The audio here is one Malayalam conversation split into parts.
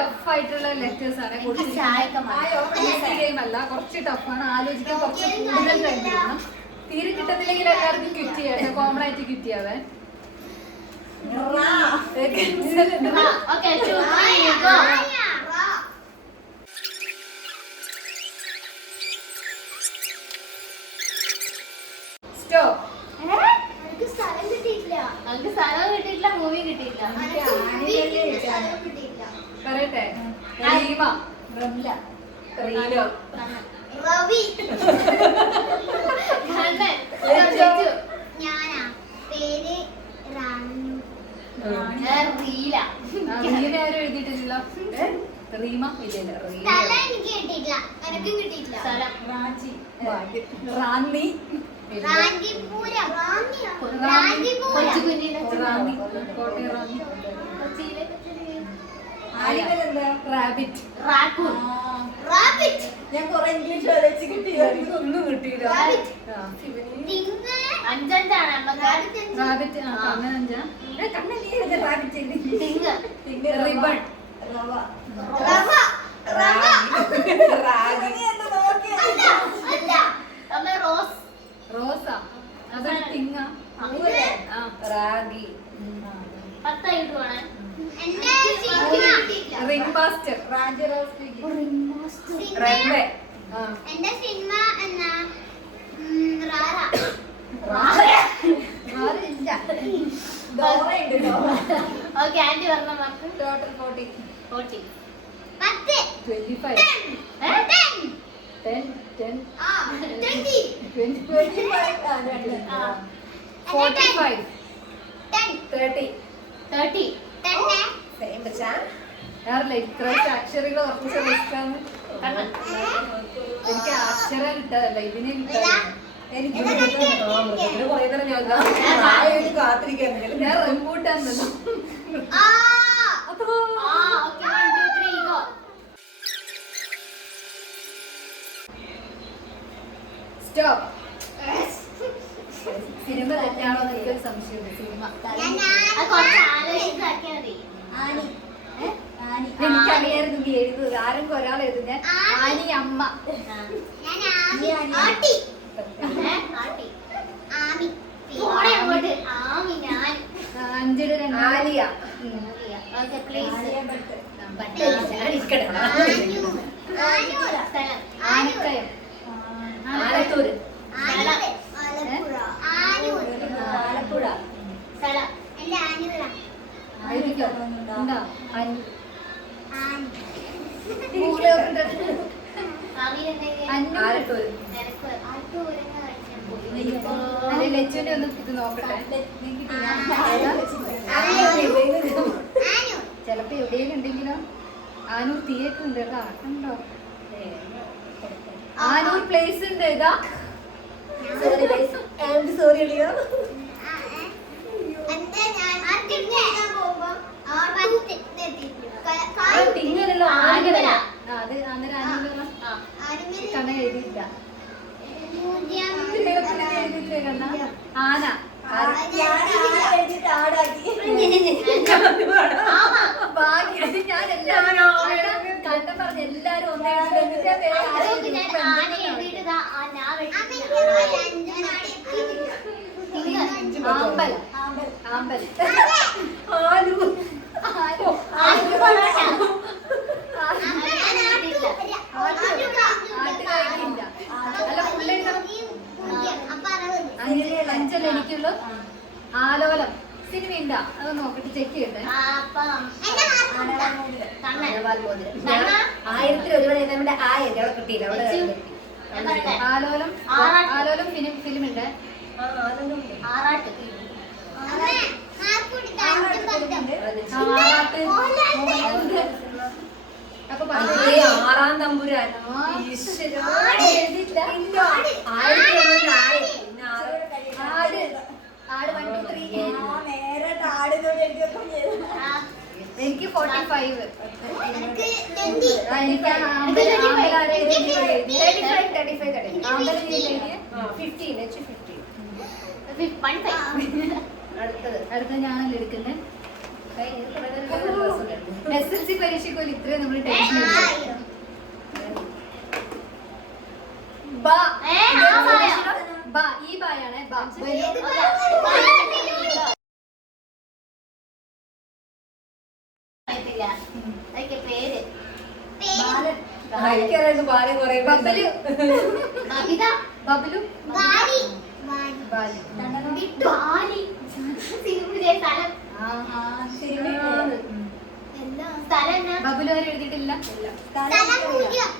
ടഫ് ആയിട്ടുള്ള ലെറ്റേഴ്സ് ആണ്. അല്ല, കുറച്ച് ടഫാണ്. ആലോചിക്കാൻ കുറച്ച് കൂടുതൽ ടൈം എടുക്കണം. തീരെ കിട്ടുന്നില്ലെങ്കിൽ എല്ലാവർക്കും ക്വിറ്റ് ചെയ്യാം. കോമൺ ആയിട്ട് ക്വിറ്റ് ചെയ്യാവേ. സ്ഥലം കിട്ടിയിട്ടില്ല, മൂവി കിട്ടിയിട്ടില്ല. പറയട്ടെ. ഞാനാ പേര് ആരും എഴുതിയിട്ടില്ല. റീമ ഇല്ല. എനിക്ക് കിട്ടിയിട്ടില്ല, എനക്കും കിട്ടിയിട്ടില്ല. റാന്നി ഞാൻ കൊറേ ഇംഗ്ലീഷ് വരച്ച് കിട്ടിയില്ല. ഒന്നും കിട്ടിയില്ല. അഞ്ചഞ്ചാണ് റിബൺ റോസ അതൊരു തിങ്ങ. റാഗി റിംഗ് മാസ്റ്റർ റെയിൽവേ. എന്റെ സിനിമ എന്നാ ഓക്കെ. ആന്റി പറഞ്ഞ മാർക്ക് ടോട്ടൽ 40. 40. 25. 10 10 20 45 30 30. ഞാറില്ല ഇത്ര അക്ഷരങ്ങൾ കുറച്ച് റിസ്ക്കാണ്. എനിക്ക് അക്ഷരം കിട്ടാതല്ല, ഇതിനെ കിട്ടാതെ എനിക്ക് കുറെ നേരം കാത്തിരിക്കാൻ ഞാൻ റംബൂട്ടാൻ തന്നു. സ്റ്റോപ്പ്. സിനിമ തെറ്റാണോ എന്ന് എനിക്കൊരു സംശയമുണ്ട്. സിനിമ എനിക്കറിയായിരുന്നു നീ എഴുതുക. ആരെങ്കിലും ഒരാൾ എഴുതുക. ആനി അമ്മ. 5 ആലിയ. ആനക്കയം. ആലത്തൂര്. ആലപ്പുഴ. എഴുതിക്കോ. ഉണ്ടോ? ലച്ചുവിന്റെ ഒന്ന് ഇത് നോക്കട്ടെ. ചെലപ്പോ എവിടെയെങ്കിലും ഉണ്ടെങ്കിലോ. ആനൂർ തിയേറ്റർ ഉണ്ട് കേട്ടോ. ഉണ്ടോ? ആനൂർ പ്ലേസ് ഉണ്ട്. ഇതാ സോറി അളിയോ. തിങ്ങലല്ലോ. ആനര. അത് അന്നേരം കണ്ണ എഴുതിയില്ല. എഴുതിയില്ലേ കണ്ണ? ആന. ഞാൻ എല്ലാവരും കണ്ട പറഞ്ഞ എല്ലാരും ഒന്നേ ആമ്പൽ. ആമ്പൽ. ആലു. അഞ്ചല്ല എനിക്കുള്ളൂ. ആലോലം സിനിമയുണ്ട. അത് നോക്കിട്ട് ചെക്ക് ചെയ്യട്ടെ. 1001 നമ്മുടെ ആയിരം അവിടെ കിട്ടിയില്ല. ആലോലം. ആലോലം ഫിലിം ഉണ്ട്. ആറാട്ട്. അപ്പൊ ആറാം തമ്പുരാൻ. എനിക്ക് 45. അടുത്തത് ഞാനല്ലേ എടുക്കുന്നത്. SLC പരീക്ഷയ്ക്ക് പോലും ഇത്രയും നമ്മൾ ടെൻഷൻ എടുക്കും. ബ. ബ. ഈ ബായാണ് ബ. പേര് എനിക്കറിയാം ബാലെ കുറെ ബബലു. ബബിത ബബലു. വാലി ബാലു. ബാലി സിനിമയിലെ സ്ഥലം സ്ഥലം എന്നാ? ബബലു ആരും എഴുതിയിട്ടില്ല. സ്ഥലം പൂജ്യം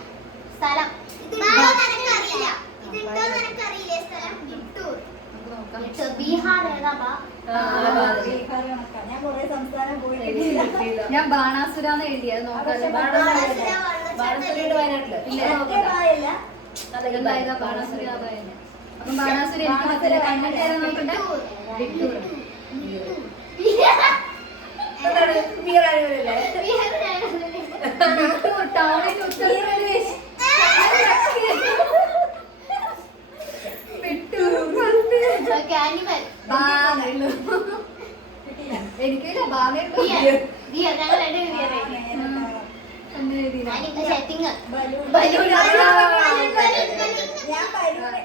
സ്ഥലം എനിക്കറിയില്ല ഇതുണ്ടോ എനിക്കറിയില്ല സ്ഥലം വിട്ടൂർ നമുക്ക് നോക്കാം. ബീഹാർ ഏതാ ബാ? ഞാൻ കുറെ സംസ്ഥാനം പോയിട്ടില്ല. ഞാൻ ബാണാസുരാന്ന് എഴുതിയത് നോക്കാം. ബാണസുരയുടെ വയനാട്ടില് ഇതാ ബാണാസുര അതായത്. അപ്പം ബാണാസുര എനിക്ക് പറ്റില്ല. കണ്ടിട്ട് ഏതാ നോക്കട്ടെ. വിട്ടൂർ. വിട്ടൂർ ടൗണിന്റെ ഉത്തർപ്രദേശ്. വിട്ടൂർ. ആനിമൽ ബാന്നുള്ളൂ. എനിക്കില്ല ബാന്നുള്ളൂ. ബിയർ ഞങ്ങൾ രണ്ടും ബിയർ എന്ന് എഴുതിയില്ല. സെറ്റിംഗ് ഞാൻ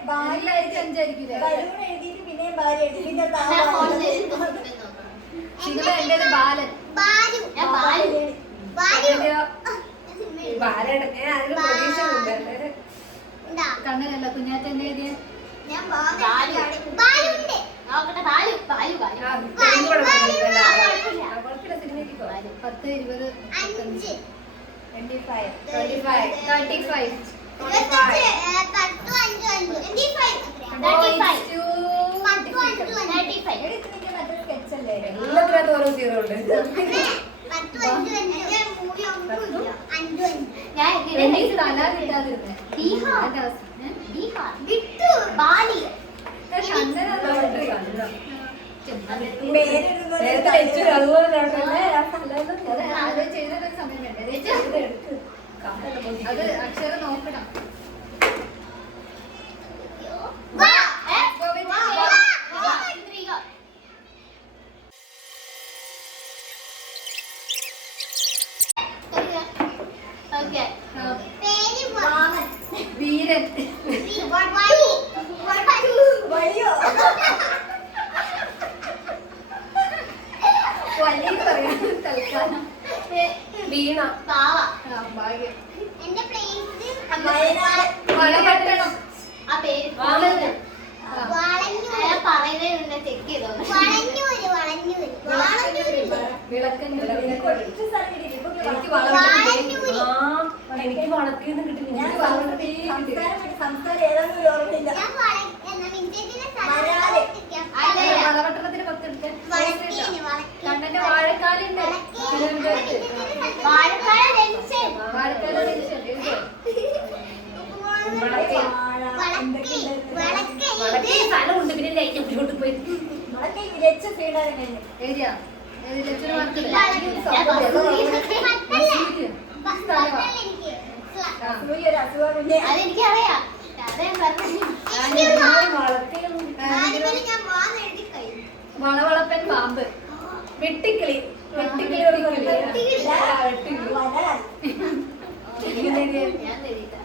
ബാലിലായിരിക്കും അഞ്ചായിരിക്കില്ലേ. ബലൂൺ എഴുതിയിട്ട് പിന്നെയും ഭാര്യ എഴുതി പിന്നെ ശിഖല എന്റേത് ബാലൻ. ബാലു ഞാൻ ബാലു ബാലു എന്റെയോ ബാലയുടെ അതിന് പ്രതീക്ഷ ഉണ്ട്. ഉണ്ടാ കണ്ണനല്ല കുഞ്ഞാറ്റ എന്റെ എഴുതിയ ഞാൻ ബാലുണ്ട് നോക്കട്ടെ ബാലു ബാലു ബാലു കുഴപ്പമില്ല സിനിമയ്ക്ക് പോകാം. 10, 20, 5 25, 25, 35. 25 10 5 5 25 35 മറ്റേ സ്കെച്ചല്ലേ എല്ലാത്തിനകത്ത് ഓരോ സീറോ ഉണ്ട്. 10 5 5 മൂവി ഒന്നുമില്ല 5 5 ഞാൻ എനിക്ക് തല കിട്ടാതിരുന്നേ. ബീഹാർ. എന്റെ അവസ്ഥ. ബീഹാർ വിട്ടൂർ ബാലി നേരത്തെ വെച്ചു അതുപോലെ കുഴപ്പമില്ല. ചെയ്തൊരു സമയം വേണ്ടേ. അത് അക്ഷരം നോക്കണം. വാ ഓക്കെ പേര് വാമൻ വീരൻ. വഴിയോ വലിയ പറയാൻ തൽക്കാലം. വീണ പാവ ഭാഗ്യം. എന്റെ പ്ലേസ് വളപട്ടണം. ആ പേര് വളഞ്ഞൂര് ഞാൻ പറയുന്നതിനുണ്ട് ചെക്ക് ചെയ്തോ വളഞ്ഞൂര് വളഞ്ഞൂര് വളഞ്ഞൂരില്ലേ വിളക്കഞ്ഞൂർ. കൊച്ചു സ്ഥലം കിട്ടിയില്ല. ഇപ്പൊ എനിക്ക് വളഞ്ഞൂര് എനിക്ക് വളർത്തിയൊന്നും കിട്ടില്ല. ഞാൻ എനിക്ക് വളർത്തി കിട്ടില്ല. സംസ്ഥാനം ഏതാണെന്ന് ഒരു ഓർമ്മയില്ല. ഞാൻ എന്ന വിന്റേജിലെ മലയാളി. വളപട്ടണത്തിന് 10 എടുത്ത്. കണ്ണന്റെ വളക്കേന് വാഴക്കാലുണ്ട് തിരുവനന്തപുരത്ത്. വാഴക്കാല ജംഗ്ഷൻ വാഴക്കാല ജംഗ്ഷൻ എഴുതിയോ? വളർത്തി സ്ഥലമുണ്ട്. പിന്നെ ലൈറ്റ് മുന്നോട്ട് പോയി നമ്മളൊക്കെ വിരച്ച ശ്രീനാഥൻ കഴിഞ്ഞു. എഴുതിയാ? ഏത് ലക്ഷണം മാർക്കില്ല? സൂര്യ ഒരു അസുഖം പിന്നെ അതെനിക്കറിയാം അത് ഞാൻ പറഞ്ഞു വളവളപ്പൻ പാമ്പ്. വെട്ടിക്കിളി. വെട്ടിക്കിളി ഒരു കിളി. വെട്ടിക്കിളി. വരാൻ ഞാൻ എഴുതിയിട്ടാ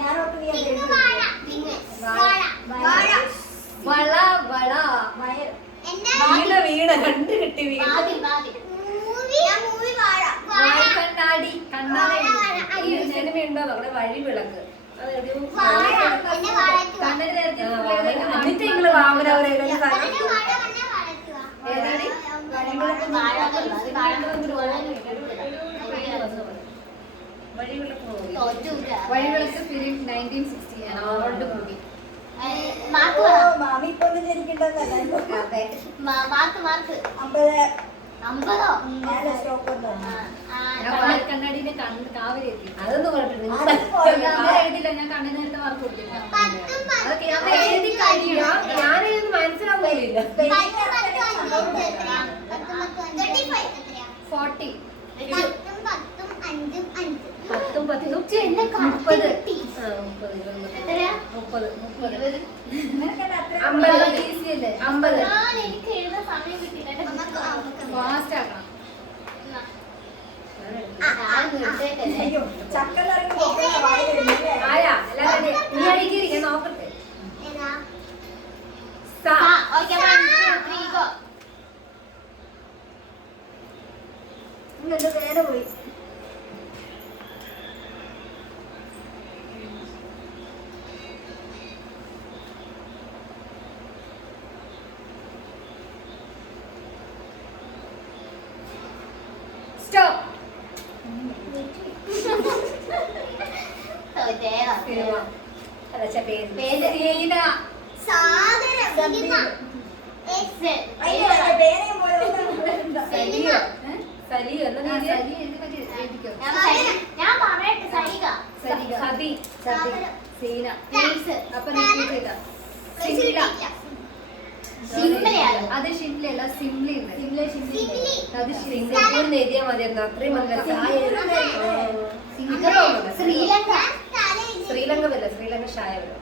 ഞാൻ ഓർത്ത് നീ അത് എഴുതി. വള വള. വയർ വീണ വീണ രണ്ട് കിട്ടി വീണ. ബാദി ബാദി വാഴക്കണ്ണാടി. കണ്ണാടി. ഈ ഒരു സിനിമ ഉണ്ടോ നമ്മുടെ വഴി വിളക്ക്. അതെവിടെയോ കണ്ണന് നേരത്തെ എന്നിട്ട് നിങ്ങള് വാമനവരെ ഏതാണ്? വഴി വിളക്ക് നോക്കി. വഴിവിളക്ക് ഫിലിം 1960 ഓൾഡ് മൂവി. മാർക്ക് ഓ പറ മാമി ഇപ്പൊ ഒന്നും ജനിക്കണ്ടെന്നല്ല. മാർക്ക് മാർക്ക് 50 50ഓ ഞാൻ സ്റ്റോപ്പ് വന്നു. ഞാൻ വാഴക്കണ്ണാടിന്റെ കാവല് എത്തി. അതൊന്നും കുഴപ്പമില്ല. അത് ഞാൻ അങ്ങനെ എഴുതില്ല. ഞാൻ കണ്ണിന് നേരത്തെ മാർക്ക് കൊടുത്തില്ല. അതൊക്കെ ഞാൻ എഴുതി കഴിയണം. ഞാനിതൊന്നും മനസ്സിലാവുന്നില്ല. 40. 10 10 എന്നെ 30. എത്രയാ 30 നിനക്കെന്താ അത്ര 50 ഈസി അല്ലേ? 50 ഞാൻ എനിക്ക് എഴുതാൻ സമയം കിട്ടില്ല സിനിമ. അതിന്റെ വല്ല പേരെയും പോലെ ഒന്നും സലിയോ സലിയോ എന്നാ ആ, നീ സലി എഴുതി മതി, എഴുതിക്കോ. ഞാൻ പറയട്ടെ സരിക സരിക. സതി സീന. പ്ലേസ് അപ്പൊ repeat ചെയ്താ. സിംല. സിംലയാണ് അത് ഷിംലയല്ല, സിംലയുണ്ട്. സിംലി. അത് സിംഗപ്പൂരിന് എഴുതിയാ മതിയായിരുന്നു അത്രയും നല്ല ശ്രീലങ്ക ശ്രീലങ്ക വല്ല ശ്രീലങ്ക ഷായ വല്ല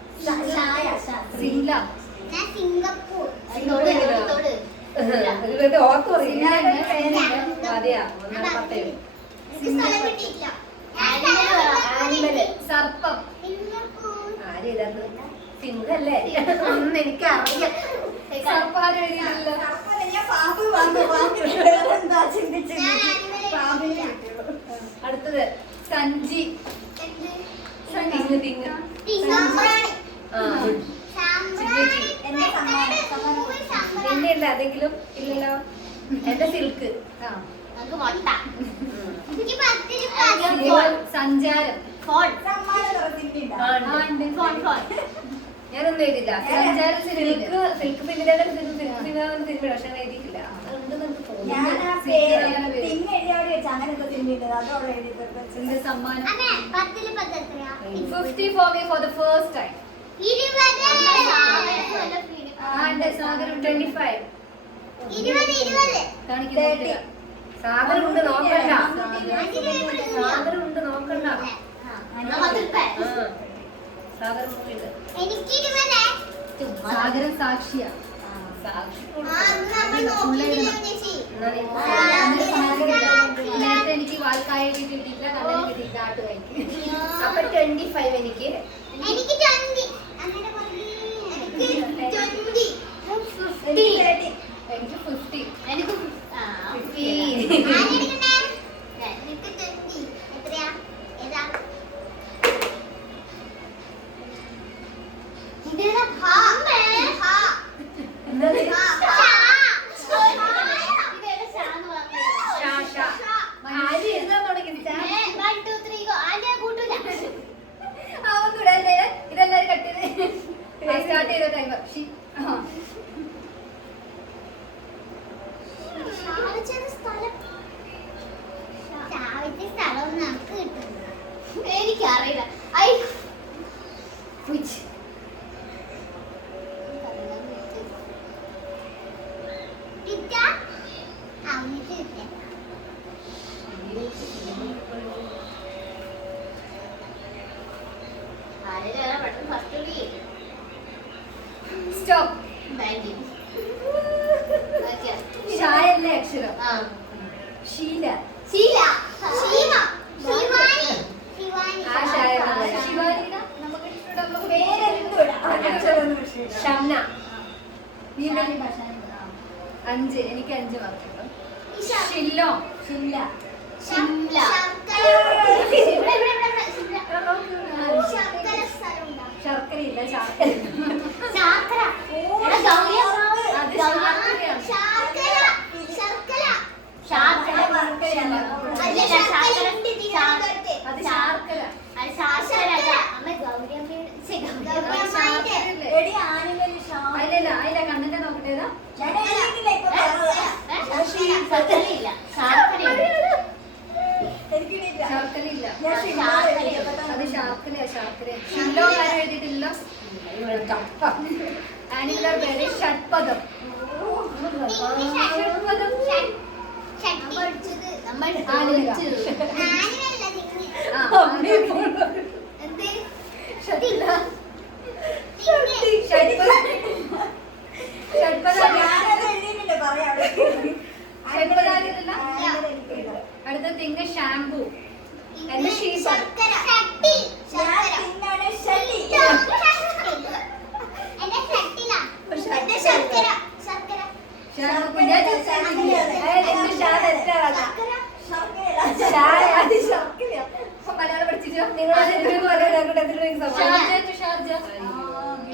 സിംല. ഞാൻ സിംഗപ്പൂർ. തോട് ഒരു വെറുതെ ഓർത്ത് പറയില്ല സിംലയുടെ പേരുണ്ട്. അതെയാ ഒന്നാം പത്തേ എനിക്ക് സ്ഥലം കിട്ടിയില്ല. ആനിമല് സർപ്പം. സിംഗപ്പൂർ. ആര് ചെയ്തത് സിംഹല്ലേ ഒന്നും എനിക്കറിയാം സർപ്പാരും എഴുതിയിട്ടില്ല. ഞാൻ പാമ്പ് വന്നു വേറെന്താ ചിന്തിച്ചത് ഞാൻ ആനിമൽ പാമ്പിനെ എഴുതിയില്ല. കിട്ടിയുള്ളൂ. അടുത്തത് സഞ്ചി. എന്ത്? തിങ്ങ് തിങ്ങ് സാമ്പ്രാണി. ആ സാമ്പ്രാണി. എന്റെ സമ്മാനം. പൂവ് സാമ്പ്രാണി. എന്റെ ഉണ്ട് അതെങ്കിലും ഇല്ലല്ലോ എന്റെ സിൽക്ക് ആ. നമുക്ക് മുട്ട എനിക്ക് 10 സഞ്ചാരം. ഫോൺ സമ്മാനം നിറഞ്ഞിട്ടുണ്ടോ? ആ, ഉണ്ട്. ഫോൺ ഞാനൊന്നും എഴുതില്ല സഞ്ചാരം സിനിമയില്ല. സിൽക്ക് പിന്നിലാണ് സിനിമ പക്ഷെ ഞാൻ എഴുതിയിട്ടില്ല അതുണ്ടെന്ന് എനിക്ക് ഞാൻ തോന്നുന്നു ആ പേര് പിന്നെ എഴുതിയാടി വെച്ച് അങ്ങനത്തെ തിന്നിട്ട് അതോടെ എഴുതിയിട്ടുണ്ട്. ഇതിന്റെ സമ്മാനം. അമ്മേ 10 ൽ 10 എത്രയാ? 50 for me for the first time. 20. ആ, ഉണ്ട്. സാഗരം 25. 20. കാണിക്കുന്നില്ല. സാഗരം ഉണ്ട് നോക്കണ്ട അതിന് സാഗരം ഉണ്ട് നോക്കണ്ട നമുക്ക് ആ സാഗരം മൂവിണ്ട് എനിക്ക് 20. സാഗരം സാക്ഷിയാ. സാക്ഷി ആ, അന്ന് നമ്മൾ നോക്കിയിട്ടില്ല ചേച്ചി. നേരത്തെ എനിക്ക് വാൽക്കായ കിട്ടിയിട്ടില്ല, കണ്ണന് കിട്ടിയില്ല, ആട്ട് കഴിക്കും. അപ്പൊ 25 എനിക്ക് എനിക്ക് 20. അങ്ങനെ പറഞ്ഞു. എനിക്ക് 20. എനിക്ക് 50. എനിക്ക് ആരെടുക്കണേ? എനിക്ക് 20. എത്രയാ? ഏതാ? ഇതേതാ? ഹാ. ഹാ. ഹാ. ഷാ ആര് എഴുതാൻ തുടങ്ങി ഇതെല്ലാരും കട്ട് ചെയ്ത് സ്റ്റാർട്ട് ചെയ്ത ടൈമർ. സ്ഥലം നമുക്ക് കിട്ടുന്നു. എനിക്കറിയില്ല കിട്ടാ? അവനിക്ക് കിട്ടാ. പെട്ടെന്ന് ഫസ്റ്റ് സ്റ്റോപ്പ്. ബാങ്കിങ് ഷായല്ലേ അക്ഷരം. ആ ഷീല. ശീല. ശീമ. ശിവാനി. ശിവാനി. ആ ഷായ ശിവാനിയുടെ നമുക്ക് ഇഷ്ടമുള്ള പേരെന്തും ഇടാം. അക്ഷരമൊന്നും വിഷയമില്ല. ഷംന നീ ഉണ്ടാക്കി ഭാഷ. 5. എനിക്ക് 5 മാർക്ക്. ഇഷ. ഷില്ലോ. ഷിംല. ഷിംല ശർക്കര. ശർക്കര സ്ഥലമുണ്ടോ? ശർക്കരയില്ല, ശർക്കര. ചാക്കര അത് ശർക്കരയാണ്. ശർക്കര. ശർക്കര. ശാർക്കര ശർക്കരയല്ല. അല്ല, ശർക്കര ഉണ്ട് ഇതിനകത്ത്. അത് ശർക്കര. ശാർക്കര അമ്മ ഗൗരിയമ്മയുടെ ശർക്കരയില്ലേ? എടി ആനിമൽ ഷാം. അതിലല്ല, അതില കണ്ണന്റെ നോക്കട്ടേതാ. ഞാൻ എഴുതിയിട്ടില്ല, ഇപ്പൊ പറഞ്ഞതാ. ശർക്കരയില്ല ശാർക്കരയില്ല എനിക്ക് കിട്ടിയില്ല. ശർക്കരയില്ല. ഞാൻ ഷിംല എഴുതിയപ്പോ അത് തന്നെ ശർക്കരയാ, ശർക്കര. ഷില്ലോ ആരും എഴുതിയിട്ടില്ല. ആനിമലർ പേര് ഷഡ്പദം. ഷഡ്പദം. ചട്ടി. നമ്മൾ ആനിമല. ആനിമല്ല തിങ്ങി. ആ, എന്ത്? ഷഡ്പദ. തിങ്ങി. ഷഡ്പദം. ഷഡ്പദം. ഞാനത് എഴുതിയിട്ടില്ല, പറയാം അവിടെ. ഷഡ്പദം ആയിരുന്നില്ല? ആനിമൽ എനിക്കില്ല. അടുത്ത തിങ് ഷാംപൂ. ഇന്ന് എന്റെ ഷീപ്പ. ശർക്കര. ചട്ടി. ഞാൻ ശർക്കര. തിന്നാണ് ഷള്ളി. എന്റെ ഷട്ടിലാ. എന്റെ ശർക്കര. ശർക്കര. ഷാംപൂ. ഞാൻ ചോദിച്ചത് എന്റെ ഷാ തെറ്റാണ് ശർക്കര. ശർക്കരയല്ല. ഷായ അത് ശർക്കരയാ മലയാളം പഠിച്ചിട്ടോ? നിങ്ങൾ ഷാർജ to ഷാർജ.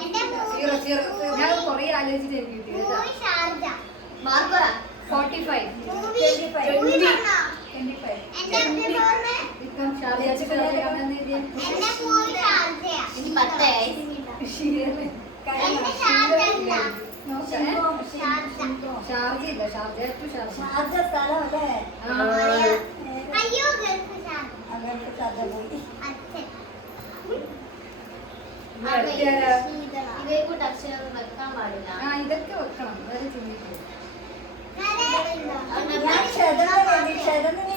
എന്റെ സീറോ, സീറോ. ഞാൻ കുറേ ആലോചിച്ചിട്ട് എനിക്ക് കിട്ടിയത് കേട്ടോ. Movie Sharjah. മാർക്കറ 45. മൂവി 25. മൂവി പറഞ്ഞോ? 25. എന്റെ മൂവി ഇപ്പം ഷാർജ കാണാൻ എഴുതിയ എന്റെ മൂവി ഷാർജയാ. ഇനി 10 എന്റെ ഷാർജ എന്താ? നോക്കേ. ഷാർജ ഇല്ല, ഷാർജ ടു ഷാർജ. ഷാർജ സ്ഥലം അല്ലേ? അയ്യോ ഗൾഫ് ഷാർജ. അങ്ങനെ ഷാർജ പോയി. അച്ഛൻ ഇതേ കൂട്ട് അക്ഷരം വെക്കാൻ പാടില്ല. ഇതൊക്കെ വെക്കണം, വേറെ ചിന്തിക്കും. ഞാൻ ക്ഷതമിന്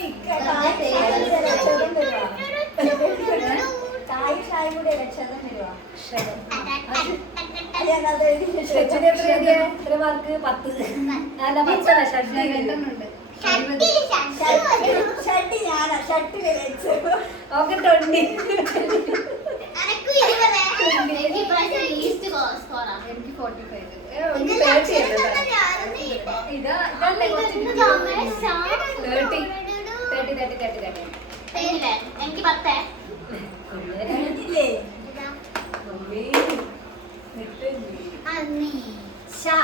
കായ് ഷായ കൂടെ ക്ഷതം വരുവാ. എത്ര മാർക്ക്? 10. അല്ല 10 ഷഡ്ഡി രണ്ടെണ്ണമുണ്ട്. ഷട്ടി ഞാനാ ഷട്ടില് വെച്ചു. ഓക്കെ 20. അനക്കും 20. എനിക്ക് ഇപ്രാവശ്യം ലീസ്റ്റ് സ്കോറാ. എനിക്ക് 45. ഒന്ന് പേര് ചെയ്യണ്ട. ഇതല്ലേ കുറച്ച് കിട്ടിയത്? 30. പേരില്ലേ? എനിക്ക് 10. കണ്ടില്ലേ? അമ്മേ ഷാ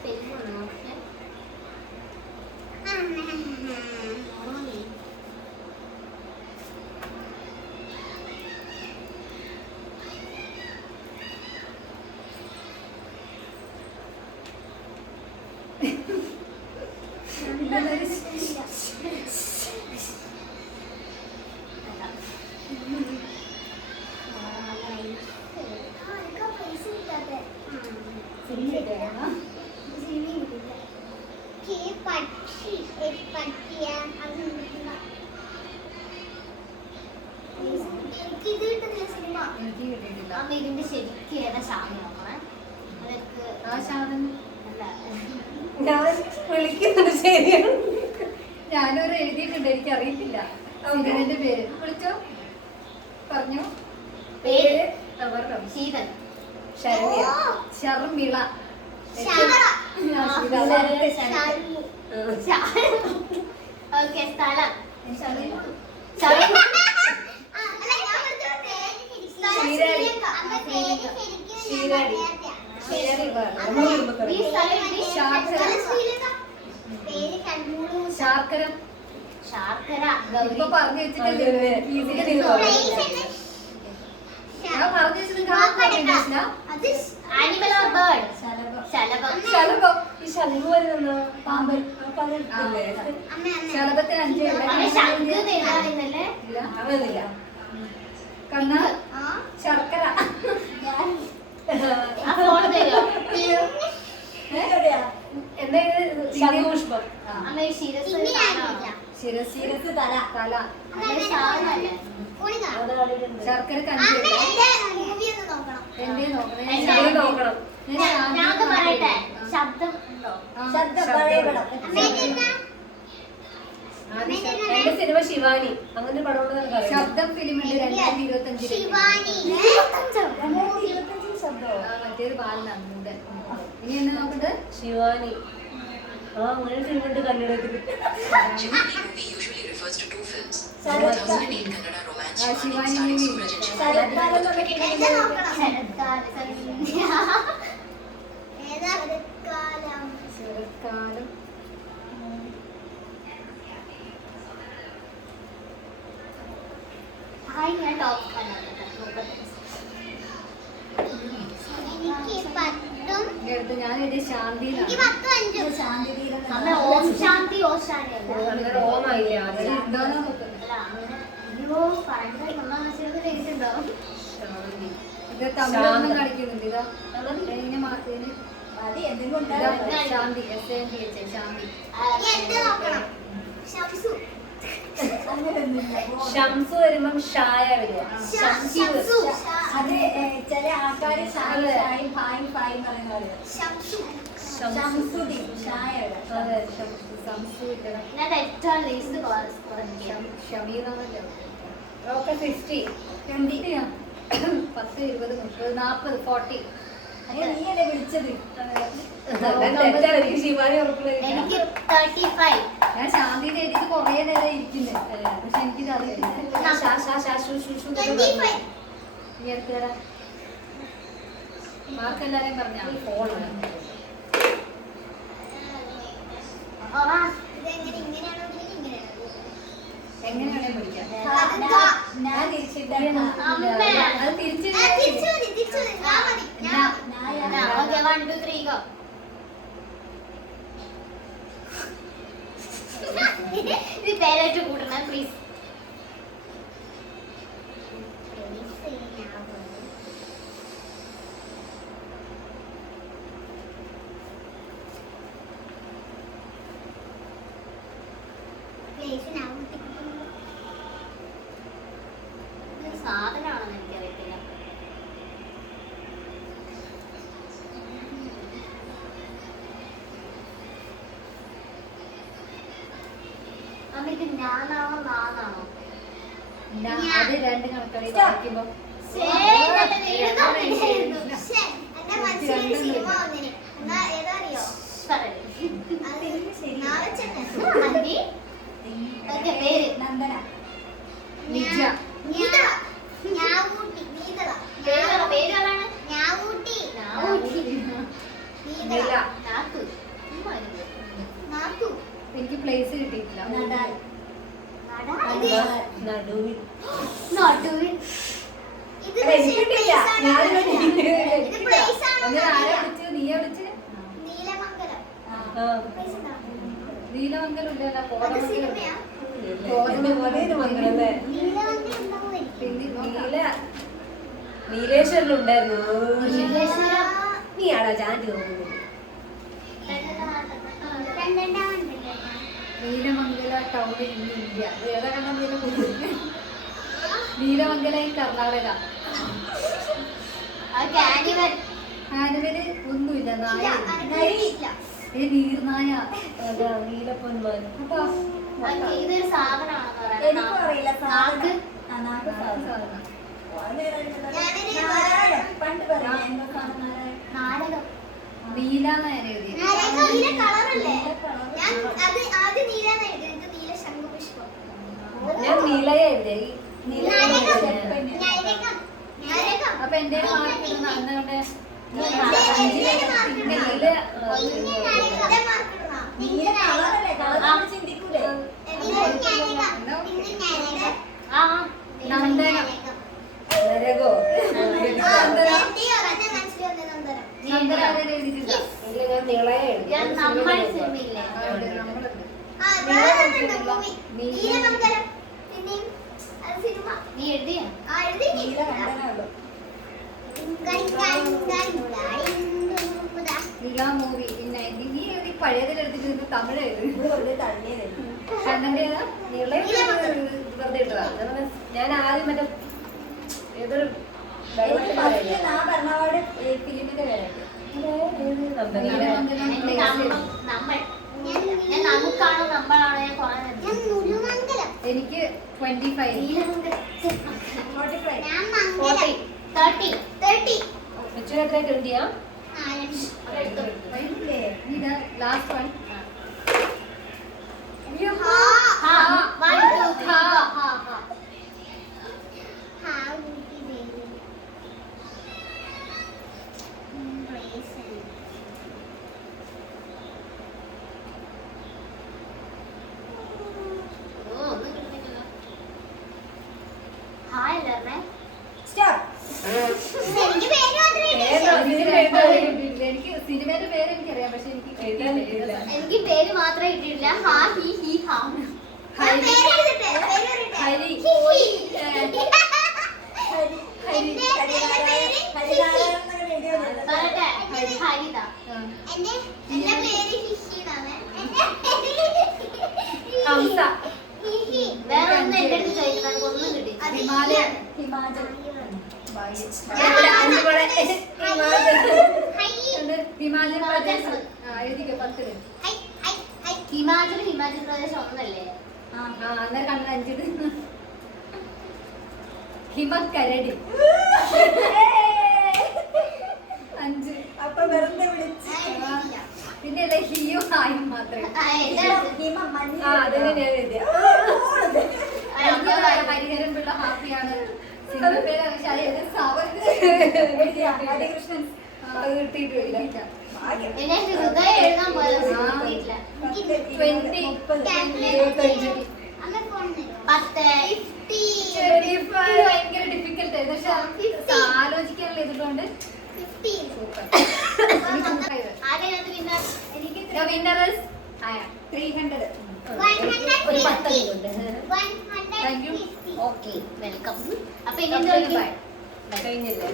സ്പെല്ലിംഗ് ഒന്നും പക്ഷി പട്ടിയ എനിക്കിത് കിട്ടുന്നില്ല സിനിമ. എനിക്ക് കിട്ടിയിട്ടില്ല. അമ്മ ഇതിന്റെ ശരിക്കും ഏതാ ശാഖ നോക്കണേ. അതൊക്കെ ആ ശാന്തൻ അല്ല. ഞാൻ വിളിക്കുന്നുണ്ട്. ശരിയാണ്. ഞാനൊരു എഴുതിയിട്ടുണ്ട്, എനിക്ക് അറിയത്തില്ല ഇതിന്റെ പേര്. വിളിച്ചോ, പറഞ്ഞോ. പേര് പറഞ്ഞോ. ശീതൻ. ശരണ്യ. ശർമിള. ഓക്കെ സ്ഥലം ശാർക്കര. ശാർക്കര. ഇപ്പൊ പറഞ്ഞു വെച്ചിട്ടുണ്ട്. ഞാൻ പറഞ്ഞു വെച്ചിട്ടുണ്ട്. Animal or bird? ശലഭം. ശലഭം. ഈ ശംഖ് വരുന്ന പാമ്പ്. ശലഭത്തിന് 5 അമ്മ ശംഖ് തരുന്നില്ലേ? ഇല്ല. അങ്ങനെയില്ല. കണ്ണ. ശർക്കര. ആ ഫോൺ തരുമോ? എന്താ ഇത്? ശംഖുപുഷ്പം. അമ്മ ഈ ശിരസ് കാണാമോ? ശിരസ്. തല. തല. അമ്മ ശാഖല്ലേ? ശർക്കരക്ക് 5. എന്റെ നോക്കണം. ഇത് നോക്കണം. ഞാൻ പറയട്ടെ, ശബ്ദം ഉണ്ടോ? ശബ്ദം പഴയപടം. എന്റെ സിനിമ ശിവാനി. അങ്ങനെ പടം ഉണ്ടെന്ന് അറിയാം. ശബ്ദം ഫിലിമുണ്ട് 2025. ശിവാനി 2025 ശബ്ദോ? മറ്റേത് ബാലനാണ്. ഇനി എന്നെ നോക്കണ്ട്. ശിവാനി. ആ അങ്ങനെ സിനിമ ഉണ്ട് കന്നഡത്തിൽ. Shivani movie usually refers to two films. The Sharat 2008 Kannada romance Shivani starring movie. Suraj and Shivani. ശരത്കാലം എന്ന് ശരത്കാലം. ശരത്കാലം. ഹായ്, ഞാൻ ടോപ്പ് എനിക്ക് 10ഉം ഇനി അടുത്ത് ഞാൻ എഴുതിയ ശാന്തിയിലാണ്. എനിക്ക് 10ഉം 5ഉം. ശാന്തിതീരം അമ്മ ഓം ശാന്തി ഓശാനി അല്ല. അങ്ങനെ ഓമായില്ലേ ആദ്യം. എന്താണോ നോക്കുന്നത്? അല്ല അങ്ങനെ അയ്യോ പറയുന്നത് നമ്മൾ മനസ്സിലൊക്കെ കേട്ടിട്ടുണ്ടോ? ശാന്തി. ഇത് തമിഴൊന്നും ശാന്ത. കളിക്കുന്നുണ്ട്. ഇതാ കഴിഞ്ഞ മാസത്തിന് മതി എന്തെങ്കിലും ഉണ്ടാവും. ശാന്തി. SANDH ശാന്തി. എന്ത് നോക്കണം? ശംസു. അങ്ങനെയൊന്നുമില്ല. ഷംസു വരുമ്പം ഷായ വരുക. ശംസു. അത് ചില ആൾക്കാര് ഷായി ഷായി ഫായി ഫായി എന്ന് പറയുന്നത് ശംസു. ശംസുദി ഷായ വരാം. അതെ. സംസു ഇട്ടണം. ഞാൻ തെറ്റാണ് ലീസ്റ്റ് ഷമീറാണല്ലോ. ഓക്കെ 50. 10, 20, 30, 40. നീയല്ലേ വിളിച്ചത്? എനിക്ക് ശിവാനി ഉറപ്പില്ല. എനിക്ക് 35. ഞാൻ ശാന്തിയുടെ എഴുതിയിട്ട് കുറേ നേരം ഇരിക്കുന്നത്, പക്ഷെ എനിക്കിത് അറിയില്ല. 25. ഈ അടുത്തേടാ മാർക്ക് എല്ലാരെയും പറഞ്ഞാ ഫോണാണ്. ഇതെങ്ങനെ ഇങ്ങനെയാണോ ഇങ്ങനെയാണോ? എങ്ങനെയാണേ പഠിക്കാം. ഞാൻ തിരിച്ചിട്ടാ. അത് തിരിച്ച് തിരിച്ചു മതി. ഞാൻ മതി. Okay 1 2 3 go. ഇത് പേരായിട്ട് കൂട്ടണം പ്ലീസ്. സാധനമാണെന്ന് എനിക്കറിയത്തില്ല. അമ്മയ്ക്ക് ഞാനാണോ നാന്നാണോ? അത് രണ്ട് കണക്കായി വായിക്കുമ്പോ എന്റെ മനസ്സിലൊരു സിനിമ വന്നിന്. എന്നാ ഏതാ അറിയോ? ഓക്കെ പേര് നന്ദന. നിജ. പേരാണ് നില. നാത്തു. എനിക്ക് പ്ലേസ് കിട്ടിയിട്ടില്ല. നടാൽ. നടുവിൽ. നടുവിൽ. അങ്ങനെ ആരാ വിളിച്ചത്? നീയാ വിളിച്ചത്? നീലമംഗലം. ആ. നീലമംഗലം ഇല്ലല്ലോ, അത് കോതമംഗലം. സിനിമയാ? മംഗലല്ലേ? നീലമംഗലം ഉണ്ടാവുമായിരിക്കും. പിന്നെ നീല നീലേശ്വരിലുണ്ടായിരുന്നു. നീലേശ്വരം. നീ ആടാ ചാൻഡ് തോന്നുന്നു. നീലമംഗല ടൗണിൽ ഇല്ല. ഏതാ കണ്ട നീലമംഗലം കർണാടക. ആനിമൽ. ആനിമല് ഒന്നുമില്ല, നായ. ഇല്ല. നീർനായ. അതാ നീലപ്പൊന്മാൻ. ഇതൊരു സാധനമാണെന്ന് പറയാം. എനിക്കും അറിയില്ല. നാക്ക്. നാക്ക് സാധനം. പണ്ട് പറയാം എന്താ സാധനം? നാരകം. നീല എന്നാണ് എഴുതിയത്. നീല കളറല്ലേ? ഞാൻ അത് ആദ്യം നീലാന്ന് എഴുതി. എനിക്ക് നീല ശംഖുപുഷ്പം. ഞാൻ നീലയായിരുന്നേ. നാരകം. അപ്പൊ എന്റെ മാർക്ക് ഇടുന്ന അന്നവിടെ നീല കളറല്ലേ? കളർ ചിന്തിക്കൂലേ? ആ നന്ദനം. നരകോ? നന്ദന അതിൽ എഴുതിയിട്ടില്ല. ഇല്ല, ഞാൻ നീളയെ എഴുതി. ഞാൻ നമ്മൾ സിനിമയില്ലേ നമ്മളുണ്ട്. നീലമംഗലം. പിന്നെയും അത് സിനിമ. നീ എഴുതിയ നീല കണ്ടനാണല്ലോ. നില മൂവി നീ എഴുതി പഴയതിലെടുത്തിട്ട് തമിഴ് എഴുതി. ഇത് വെറുതെ തള്ളിയതല്ലേ. കണ്ണന്റെ ഏതാ? നീളയെ വെറുതെ ഇട്ടതാ. ഞാൻ ആദ്യം മറ്റേ ഏതൊരു എനിക്ക് ഫസ്റ്റ് ഞാൻ പറഞ്ഞപാട് ഫിലിമിന്റെ പേരായിട്ട്. നീലമംഗലം നമ്മൾ ഞാൻ നമുക്കാണോ നമ്മളാണോ ഞാൻ കുറെ എനിക്ക് 25. നീലമംഗലം 45. 30 എത്ര 20-യാ? വൈകില്ലേ? ഇതാ ലാസ്റ്റ് വൺ. ഹാ 1 2 3 ഹാ ഹാ ഒന്നും കിട്ടുന്നില്ലല്ലോ. ഹായ് അല്ലേ സ്റ്റോപ്പ്. എനിക്ക് സിനിമയുടെ പേര് എനിക്കറിയാം, പക്ഷെ എനിക്ക് എഴുതാനില്ല. എനിക്ക് പേര് മാത്രമേ ഇട്ടിട്ടില്ല. ഹാ ഹി ഹി ഹാ ഹരി. പറയട്ടെ ഹരിത. ഹംസ. വേറെ ഒന്നും എന്റെ അടുത്ത് ചോദിക്കുന്നത് എനിക്ക് ഒന്നും കിട്ടി. ഹിമാലയൻ. ഹിമാചൽ. ഹിമാചൽ പ്രദേശ്. എഴുതിക്കോ 10. ഹിമാചൽ പ്രദേശ് ഒന്നല്ലേ? അന്നേരം കണ്ണൻ 5. ഹിമക്കരടി 5. അപ്പൊ വെറുതെ വിളിച്ച് പിന്നെ അല്ലേ ഹിയും ഹായും മാത്രമേ ഹിമ മഞ്ഞ അതിന് ഞാൻ എഴുതിയ ഹരിഹരൻ പിള്ള ഹാപ്പിയാണ് സിനിമ പേര് ഹരികൃഷ്ണൻ കിട്ടിയിട്ടില്ല. എന്നെ ഹൃദയം എഴുതാൻ പോലും വീട്ടില്ല 20 അമ്മ ഫോൺ തരുമോ? 10 ഭയങ്കര ഡിഫിക്കൽട്ട് ആയിരുന്നു പക്ഷെ ആലോചിക്കാനുള്ള ഇതുകൊണ്ട് 15 ആരെയാണ് വിന്നർ? എനിക്ക് വിന്നറേഴ്സ് ആയ 300 ഒരു 10 ഉണ്ട്. 150 താങ്ക് യു. Okay welcome. അപ്പൊ ഇനി എന്താ ബൈ കഴിഞ്ഞില്ലേ?